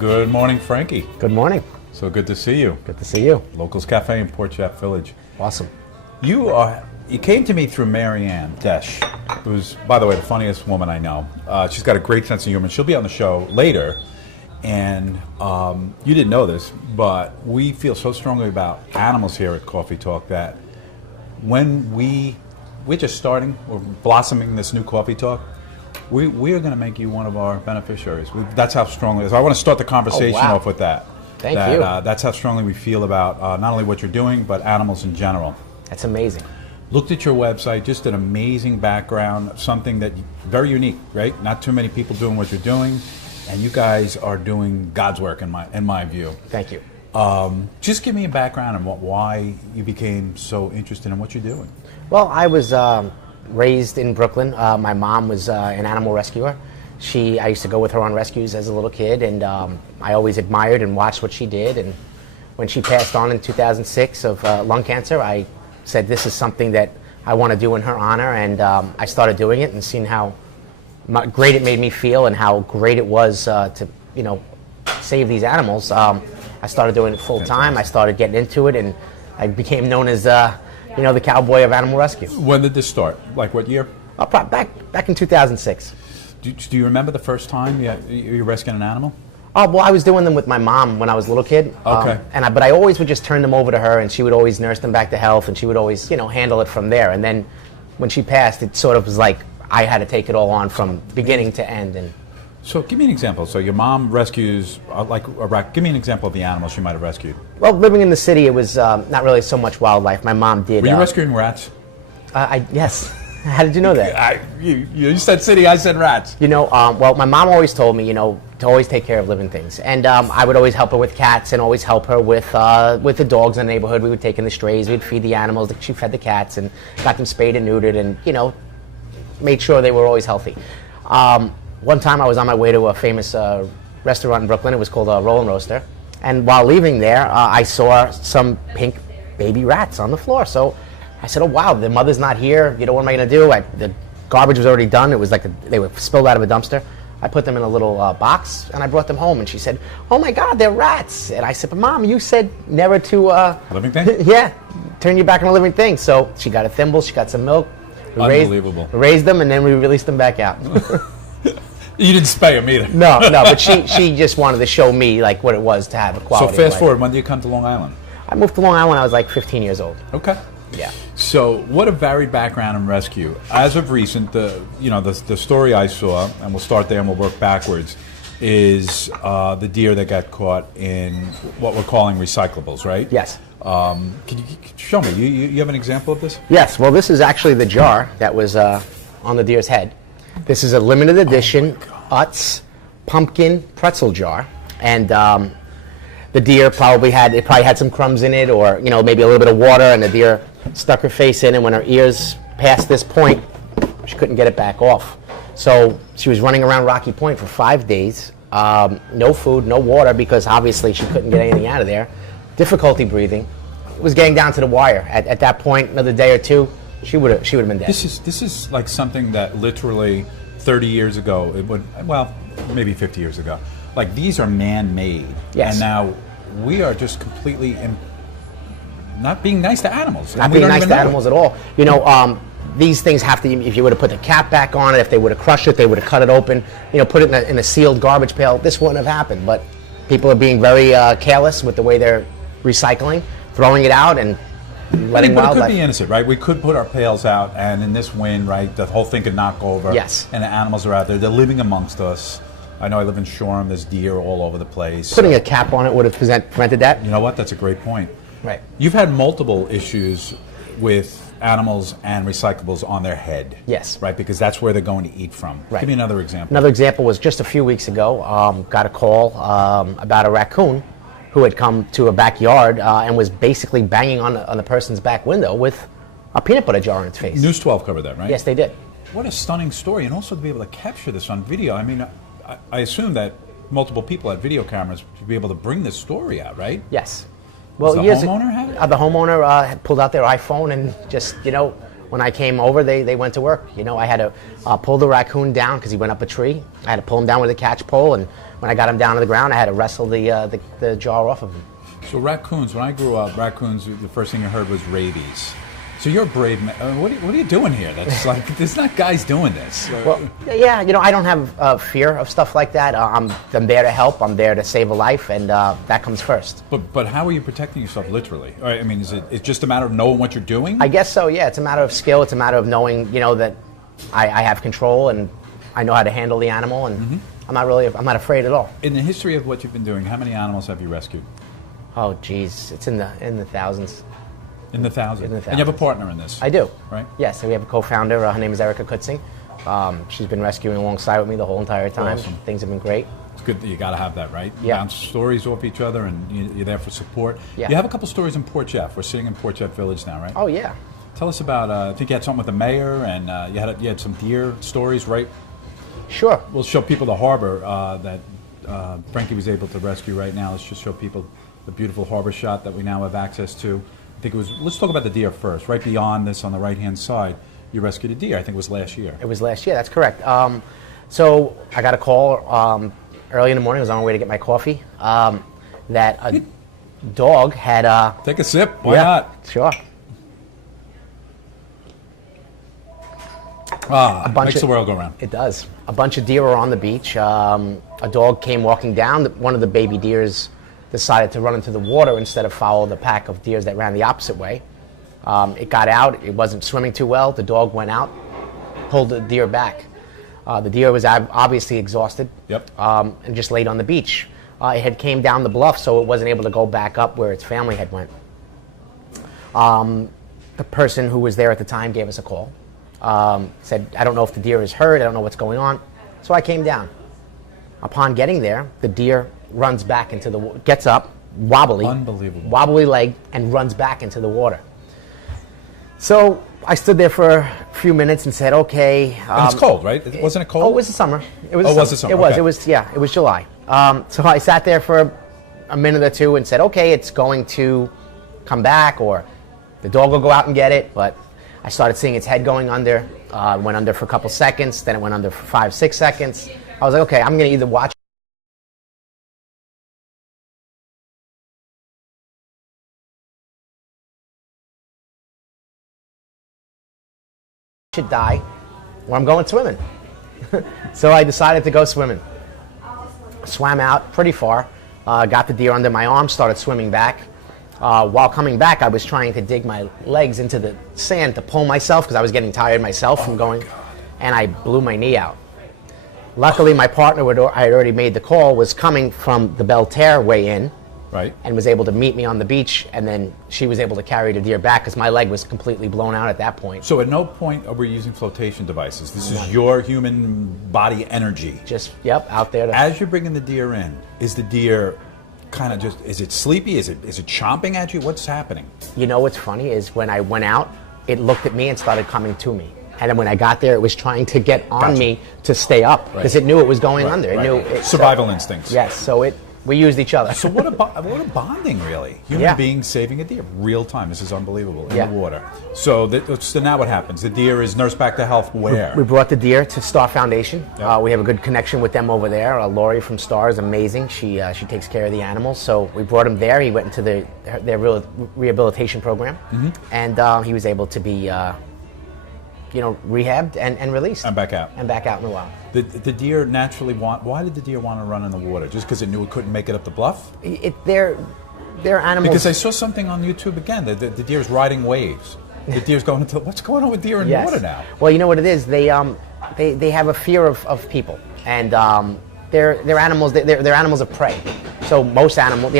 Good morning, Frankie. Good morning. So good to see you. Good to see you. Locals Cafe in Port Chaff Village. Awesome. You came to me through Marianne Desch, who's, by the way, the funniest woman I know. She's got a great sense of humor. She'll be on the show later. And you didn't know this, but we feel so strongly about animals here at Coffee Talk that when we're just starting, we're blossoming this new Coffee Talk, we are going to make you one of our beneficiaries. That's how strongly it is. I want to start the conversation off with that. Thank you. That's how strongly we feel about not only what you're doing, but animals in general. That's amazing. Looked at your website, just an amazing background, something that very unique, right? Not too many people doing what you're doing, and you guys are doing God's work in my view. Thank you. Just give me a background on why you became so interested in what you're doing. Well, I was raised in Brooklyn. My mom was an animal rescuer. I used to go with her on rescues as a little kid, and I always admired and watched what she did. And when she passed on in 2006 of lung cancer, I said this is something that I want to do in her honor, and I started doing it and seeing how great it made me feel and how great it was to save these animals. I started doing it full time. I started getting into it, and I became known as the cowboy of animal rescue. When did this start? Like what year? Back in 2006. Do you remember the first time you rescued an animal? Oh, well, I was doing them with my mom when I was a little kid. Okay. But I always would just turn them over to her, and she would always nurse them back to health, and she would always, handle it from there. And then when she passed, it sort of was like I had to take it all on from beginning to end. And so give me an example. So your mom rescues, give me an example of the animal she might have rescued. Well, living in the city, it was not really so much wildlife. My mom did. Were you rescuing rats? Yes. How did you know that? You said city, I said rats. Well, my mom always told me, to always take care of living things. And I would always help her with cats and always help her with the dogs in the neighborhood. We would take in the strays, we'd feed the animals. She fed the cats and got them spayed and neutered and, made sure they were always healthy. One time I was on my way to a famous restaurant in Brooklyn. It was called Roll and Roaster. And while leaving there, I saw some pink baby rats on the floor. So I said, oh, wow, the mother's not here. What am I going to do? The garbage was already done. It was like they were spilled out of a dumpster. I put them in a little box, and I brought them home. And she said, oh, my God, they're rats. And I said, but, Mom, you said never to... living thing? Yeah, turn your back on a living thing. So she got a thimble. She got some milk. Unbelievable. Raised them, and then we released them back out. You didn't spay them either. No, but she just wanted to show me like what it was to have a quality. So fast forward, when did you come to Long Island? I moved to Long Island when I was like 15 years old. Okay. Yeah. So what a varied background in rescue. As of recent, the story I saw, and we'll start there and we'll work backwards, is the deer that got caught in what we're calling recyclables, right? Yes. Can you show me? You have an example of this? Yes. Well, this is actually the jar that was on the deer's head. This is a limited edition Utz pumpkin pretzel jar, and the deer probably had some crumbs in it, or maybe a little bit of water, and the deer stuck her face in, and when her ears passed this point, she couldn't get it back off. So she was running around Rocky Point for 5 days, no food, no water, because obviously she couldn't get anything out of there. Difficulty breathing. It was getting down to the wire. At that point, another day or two, she would have been dead. This is like something that literally 30 years ago, maybe 50 years ago, like these are man-made. Yes. And now we are just completely not being nice to animals. Not being nice to animals at all. These things have to, if you would have put the cap back on it, if they would have crushed it, they would have cut it open, put it in a sealed garbage pail, this wouldn't have happened. But people are being very careless with the way they're recycling, throwing it out, and letting wildlife. But it could be innocent, right? We could put our pails out, and in this wind, right, the whole thing could knock over. Yes. And the animals are out there. They're living amongst us. I know I live in Shoreham. There's deer all over the place. Putting a cap on it would have prevented that. You know what? That's a great point. Right. You've had multiple issues with animals and recyclables on their head. Yes. Right? Because that's where they're going to eat from. Right. Give me another example. Another example was just a few weeks ago. Got a call about a raccoon who had come to a backyard and was basically banging on the person's back window with a peanut butter jar in its face. News 12 covered that, right? Yes, they did. What a stunning story, and also to be able to capture this on video. I mean, I assume that multiple people had video cameras to be able to bring this story out, right? Yes. Well, the homeowner have it? The homeowner had pulled out their iPhone and just, when I came over, they went to work. You know, I had to pull the raccoon down because he went up a tree. I had to pull him down with a catch pole, and when I got him down to the ground, I had to wrestle the jaw off of him. So raccoons, when I grew up, raccoons, the first thing I heard was rabies. So you're a brave man. What are you doing here? That's like, there's not guys doing this. Well, yeah, you know, I don't have fear of stuff like that. I'm there to help. I'm there to save a life, and that comes first. But how are you protecting yourself literally? I mean, it's just a matter of knowing what you're doing? I guess so, yeah. It's a matter of skill. It's a matter of knowing, you know, that I have control and I know how to handle the animal, and I'm not afraid at all. In the history of what you've been doing, how many animals have you rescued? Oh, geez, it's in the thousands. In the thousands? In the thousands. And you have a partner in this? I do. Right? Yes, we have a co-founder. Her name is Erica Kutzing. She's been rescuing alongside with me the whole entire time. Awesome. Things have been great. It's good that you got to have that, right? Yeah. Bounce stories off each other, and you're there for support. Yeah. You have a couple stories in Port Jeff. We're sitting in Port Jeff Village now, right? Oh, yeah. Tell us about, I think you had something with the mayor, and you had some deer stories, right? Sure. We'll show people the harbor that Frankie was able to rescue right now. Let's just show people the beautiful harbor shot that we now have access to. I think it was, let's talk about the deer first. Right beyond this on the right-hand side, you rescued a deer. I think it was last year. It was last year, that's correct. So I got a call early in the morning. I was on my way to get my coffee, that a dog had... Take a sip, why not? Sure. Makes the world go round. It does. A bunch of deer were on the beach. A dog came walking down. One of the baby deers decided to run into the water instead of follow the pack of deers that ran the opposite way. It got out. It wasn't swimming too well. The dog went out, pulled the deer back. The deer was obviously exhausted. Yep. And just laid on the beach. It had came down the bluff, so it wasn't able to go back up where its family had went. The person who was there at the time gave us a call. Said, I don't know if the deer is hurt. I don't know what's going on. So I came down. Upon getting there, the deer runs back into the water, gets up, wobbly leg, and runs back into the water. So I stood there for a few minutes and said, okay. And it's cold, right? Wasn't it cold? Oh, it was the summer. It was the summer. It was. Okay. It was. Yeah, it was July. So I sat there for a minute or two and said, okay, it's going to come back, or the dog will go out and get it. But I started seeing its head going under. It went under for a couple seconds. Then it went under for 5-6 seconds. I was like, okay, I'm going to either watch it die, or I'm going swimming. So I decided to go swimming. Swam out pretty far, got the deer under my arm, started swimming back. While coming back, I was trying to dig my legs into the sand to pull myself because I was getting tired myself from going, and I blew my knee out. Luckily, my partner, I had already made the call, was coming from the Belterre way in, right, and was able to meet me on the beach, and then she was able to carry the deer back because my leg was completely blown out at that point. So at no point are we using flotation devices. This is your human body energy. Just, yep, out there. As you're bringing the deer in, is the deer kind of just, is it sleepy? Is it chomping at you? What's happening? You know what's funny is when I went out, it looked at me and started coming to me. And then when I got there, it was trying to get on me to stay up because it knew it was going under. It knew it, survival instincts. Yes, so we used each other. So what a bonding, really. Human beings saving a deer, real time. This is unbelievable in the water. So now what happens? The deer is nursed back to health where? We brought the deer to Star Foundation. Yep. We have a good connection with them over there. Lori from Star is amazing. She takes care of the animals. So we brought him there. He went into their rehabilitation program, and he was able to be rehabbed and released. And back out. And back out in the wild. The deer naturally why did the deer want to run in the water? Just because it knew it couldn't make it up the bluff? They're animals. Because I saw something on YouTube again, the deer's riding waves. The deer's going into, what's going on with deer in the water now? Well, you know what it is? They have a fear of people. And they're animals. They're animals of prey. So most animals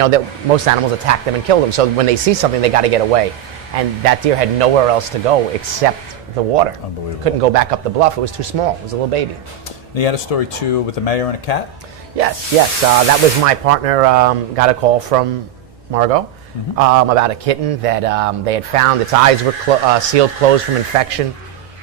attack them and kill them. So when they see something, they got to get away. And that deer had nowhere else to go except the water. Unbelievable. Couldn't go back up the bluff. It was too small. It was a little baby. And you had a story too with the mayor and a cat? Yes. That was my partner. Got a call from Margot about a kitten that they had found. Its eyes were sealed closed from infection.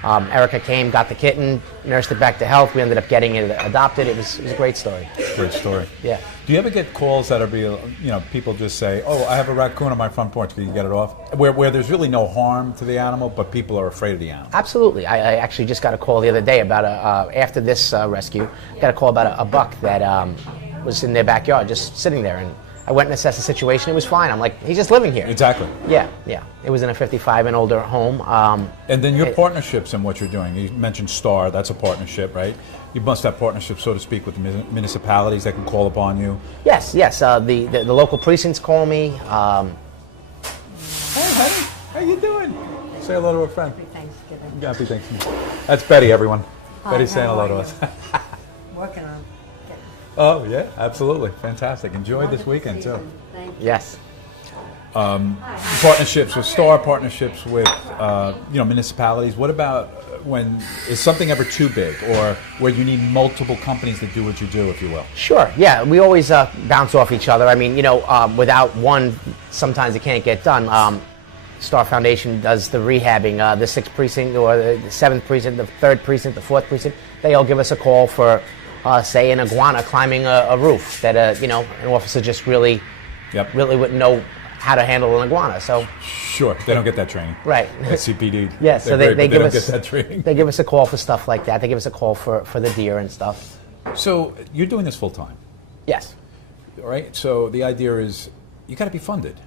Erica came, got the kitten, nursed it back to health. We ended up getting it adopted. It was a great story. Great story. Yeah. Do you ever get calls that are people just say, "Oh, I have a raccoon on my front porch. Can you get it off?" Where there's really no harm to the animal, but people are afraid of the animal. Absolutely. I actually just got a call the other day about after this rescue. I got a call about a buck that was in their backyard, just sitting there, and I went and assessed the situation. It was fine. I'm like, he's just living here. Exactly. Yeah. It was in a 55 and older home. And then your partnerships and what you're doing. You mentioned Star. That's a partnership, right? You must have partnerships, so to speak, with the municipalities that can call upon you. Yes. The local precincts call me. Hey, honey. How you doing? Say hello to a friend. Happy Thanksgiving. Happy Thanksgiving. That's Betty, everyone. Hi, Betty's saying how hello to are us. Working on getting Oh, yeah, absolutely. Fantastic. Enjoy this weekend, too. season. Thank you. Yes. Partnerships with Star, partnerships with municipalities. What about when is something ever too big, or where you need multiple companies to do what you do, if you will? Sure. Yeah. We always bounce off each other. I mean, without one, sometimes it can't get done. Star Foundation does the rehabbing. The 6th precinct or the 7th precinct, the 3rd precinct, the 4th precinct. They all give us a call for, say, an iguana climbing a roof that an officer just really wouldn't know how to handle an iguana. So sure, they don't get that training. Right. At CPD. Yeah, so they give don't us get that training. They give us a call for stuff like that. They give us a call for the deer and stuff. So you're doing this full time, Yes. all right? So the idea is you got to be funded,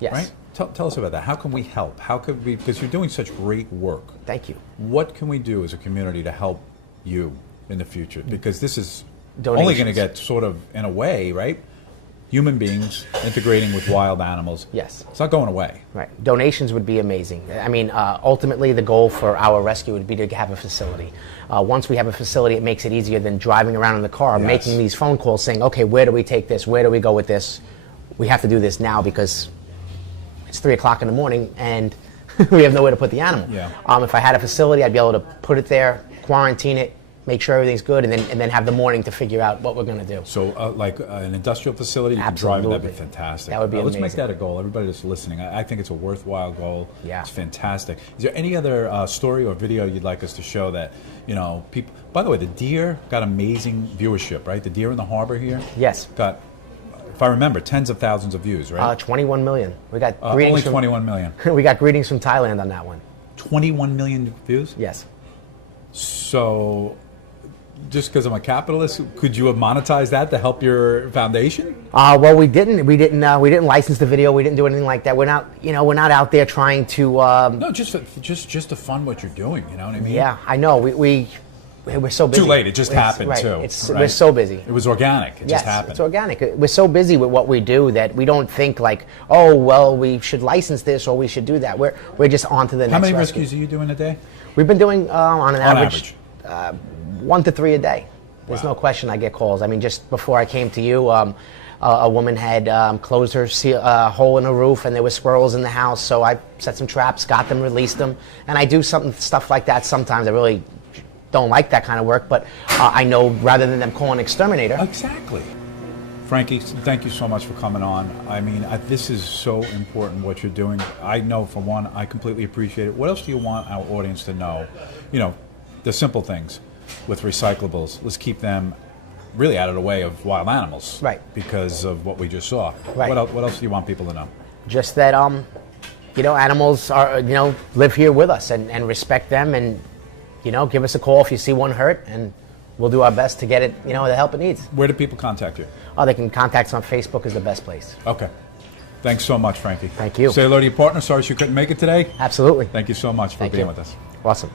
Yes. right? Tell us about that. How can we help? How could we? Because you're doing such great work. Thank you. What can we do as a community to help you in the future? Because this is only Donations. going to get sort of, in a way, right? Human beings integrating with wild animals. Yes. It's not going away. Right. Donations would be amazing. I mean, ultimately, the goal for our rescue would be to have a facility. Once we have a facility, it makes it easier than driving around in the car, Yes. making these phone calls saying, okay, where do we take this? Where do we go with this? We have to do this now because it's 3 o'clock in the morning and we have nowhere to put the animal. Yeah. If I had a facility, I'd be able to put it there, quarantine it, make sure everything's good, and then have the morning to figure out what we're going to do. So, like an industrial facility, you can drive it, that'd be Absolutely. fantastic. That would be Let's make amazing. that a goal. Everybody that's listening, I think it's a worthwhile goal. Yeah. It's fantastic. Is there any other story or video you'd like us to show that, people... By the way, the deer got amazing viewership, right? The deer in the harbor here? Yes. Got, if I remember, tens of thousands of views, right? 21 million. We got Only greetings from 21 million. we got greetings from Thailand on that one. 21 million views? Yes. So, just because I'm a capitalist, could you have monetized that to help your foundation? Well, we didn't. We didn't license the video. We didn't do anything like that. We're not. We're not out there trying to. No, just to fund what you're doing. You know what I mean? Yeah, I know. We're so busy. Too late. It just happened right. too. We're right? so busy. It was organic. It Yes, just happened. it's organic. We're so busy with what we do that we don't think like, oh, well, we should license this or we should do that. We're just on to the next. How many rescue. rescues are you doing a day? We've been doing on an On average 1 to 3 a day. There's Wow. no question I get calls. I mean, just before I came to you, a woman had closed her hole in her roof, and there were squirrels in the house. So I set some traps, got them, released them, and I do stuff like that sometimes. I really don't like that kind of work, but I know rather than them calling an exterminator. Exactly. Frankie, thank you so much for coming on. I mean, this is so important what you're doing. I know, for one, I completely appreciate it. What else do you want our audience to know? The simple things with recyclables. Let's keep them really out of the way of wild animals. Right. Because of what we just saw. Right. What else do you want people to know? Just that animals are live here with us and respect them, and give us a call if you see one hurt, and we'll do our best to get it the help it needs. Where do people contact you? They can contact us on Facebook is the best place. Okay. Thanks so much, Frankie. Thank you. Say hello to your partner. Sorry she couldn't make it today. Absolutely. Thank you so much for Thank being you. with us. Awesome.